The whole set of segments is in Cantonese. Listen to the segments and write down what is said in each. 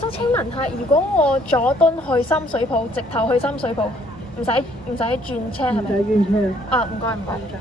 想請問下，如果我佐敦去深水埗，直頭去深水埗，唔使轉車係咪？唔使轉車。啊，唔該唔該。唔該。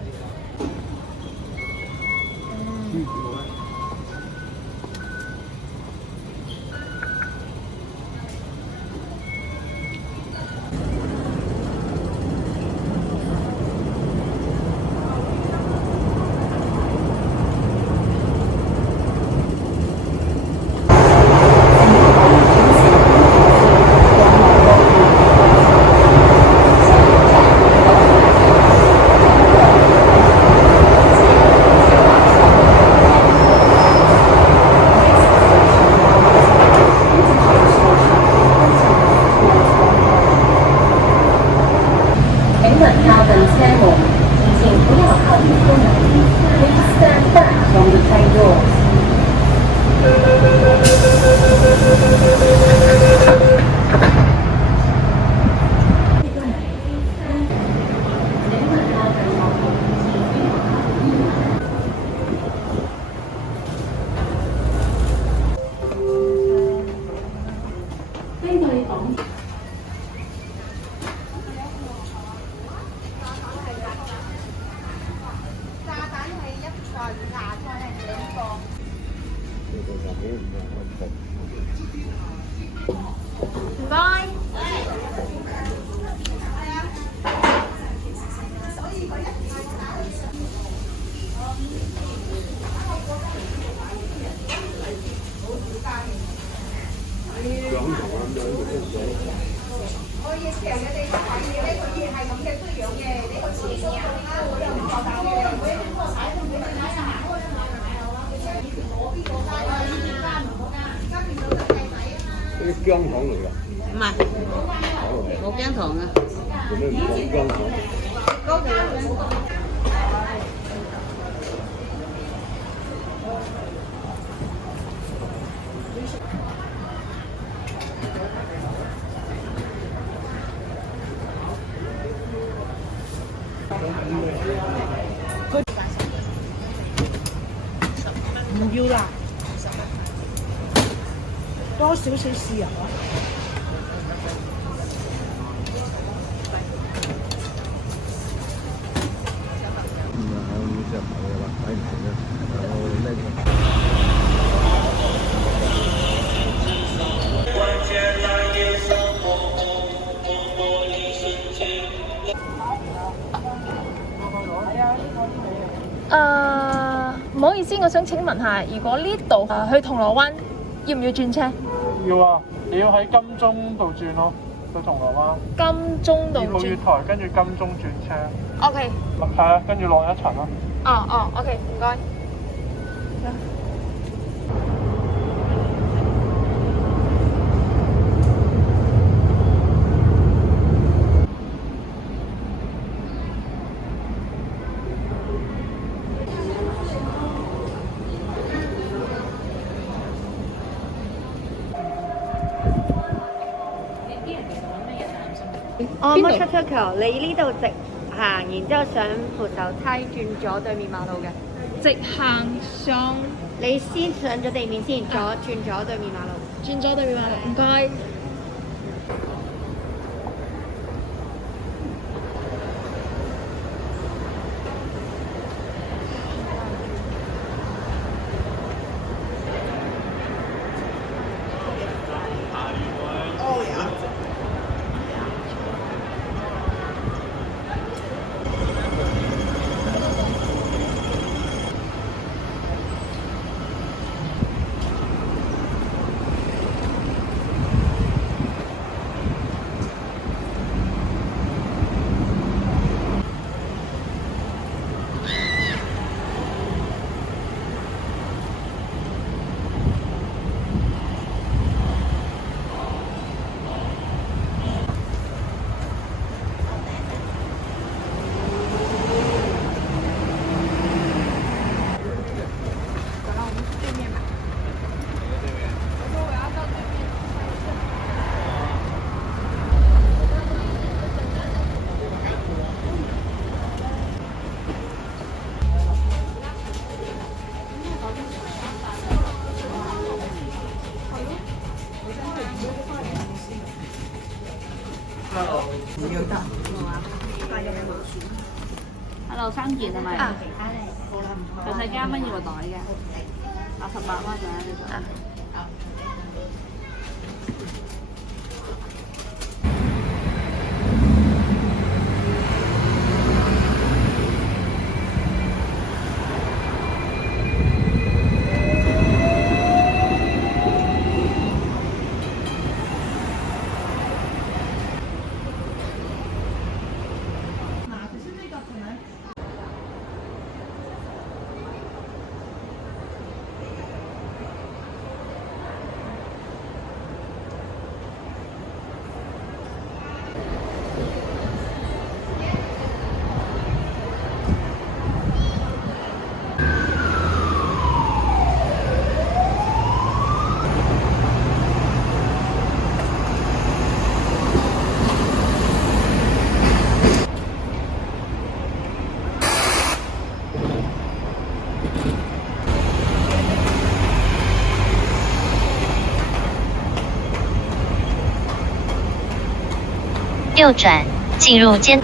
啲薑糖嚟㗎？唔係，冇薑糖啊。做咩唔講薑糖？高嘅有薑糖。唔要啦，多少少豉油啊！唔好意思，我想請問下，如果呢度去銅鑼灣，要唔要轉車？要啊，你要喺金鐘度轉咯，去銅鑼灣。金鐘度轉。二號月台跟住金鐘轉車。OK。係啊，跟住落一層咯。哦，OK，唔該。Motor Tokyo， 你呢度直行，然之後上扶手梯轉咗對面馬路嘅。直行上，你先上咗地面先，轉咗對面馬路。轉咗對面馬路，唔該。唔要得。 Hello，三件係咪？啊，細細間蚊要個袋嘅，88蚊啊呢個。右转，进入监。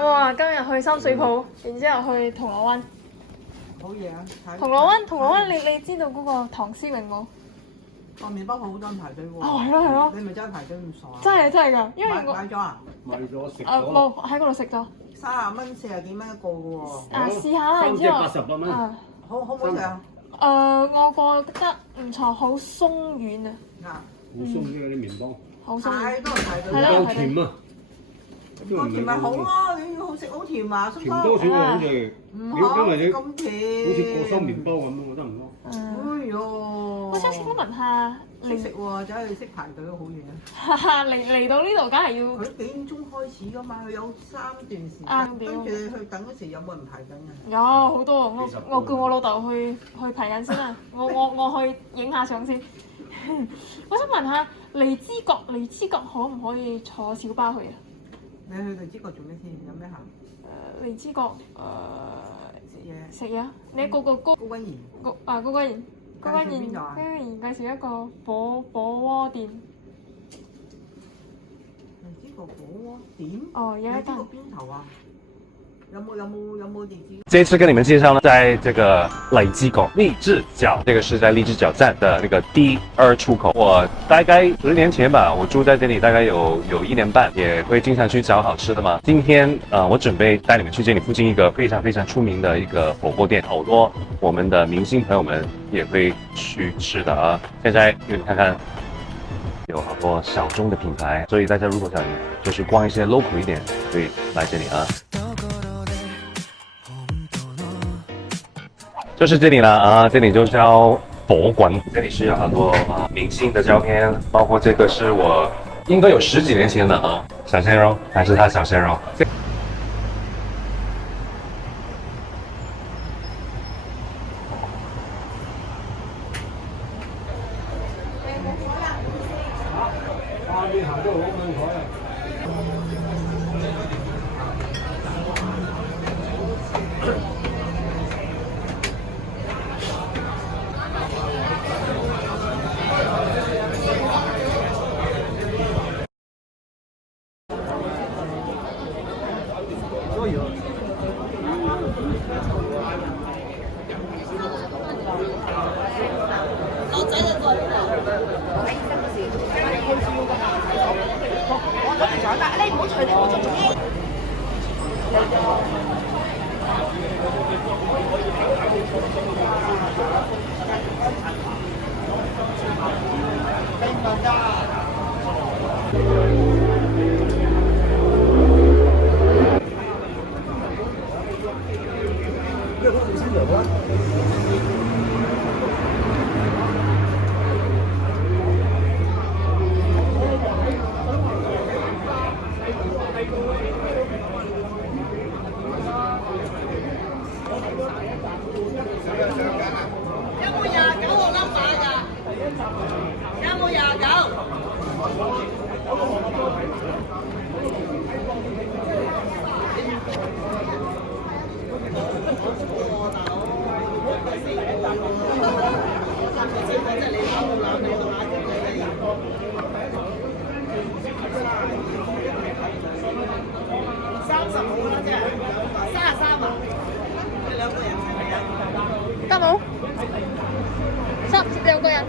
哇！今日去深水埗，然之後去銅鑼灣。好嘢啊！銅鑼灣，你知道嗰個唐詩詠冇？個麵包鋪好多人排隊喎。哦，係咯係咯。你咪真係排隊咁傻啊？真係㗎，因為我買咗啊？買咗食咗。冇喺嗰度食咗。 30蚊40幾蚊一個嘅喎。啊，試下啦，然之後。 88蚊。好唔好食啊？我覺得唔錯，好鬆軟啊。好鬆啲嗰啲麵包。好鬆軟。太多人排隊。係啦夠甜啊！個甜咪好咯，你要好食好甜啊，叔叔。甜多少啊？好似唔好因為你好咁甜。似過收麵包咁咯，得唔得？哎呦！我想問下，識食喎，就係識排隊好嘢啊！哈哈，嚟到呢度，梗係要佢幾點鐘開始㗎嘛？佢有3段時啊間，跟住你去等嗰時有冇人排緊啊？有好多，我叫我老豆去排緊先啦。我去影下相先。我想問下，荔枝角可唔可以坐小巴去啊？你去荔枝角做咩先？有咩行？荔枝角食嘢。你個高君賢。高君賢介紹一個火鍋店。荔枝角火鍋店？哦，有一間。邊頭啊？有冇地址？这次跟你们介绍呢，在这个荔枝角荔枝角，这个是在荔枝角站的那个第2出口。我大概10年前吧，我住在这里大概有1年半，也会经常去找好吃的嘛。今天我准备带你们去这里附近一个非常非常出名的一个火锅店，好多我们的明星朋友们也会去吃的啊。现在给你们看看。有好多小众的品牌，所以大家如果想就是逛一些 local 一点，可以来这里啊。就是这里了啊，这里就叫博馆，这里是有很多明星的照片，包括这个是我应该有10几年前的啊，小鲜肉还是他小鲜肉。得冇？2個人。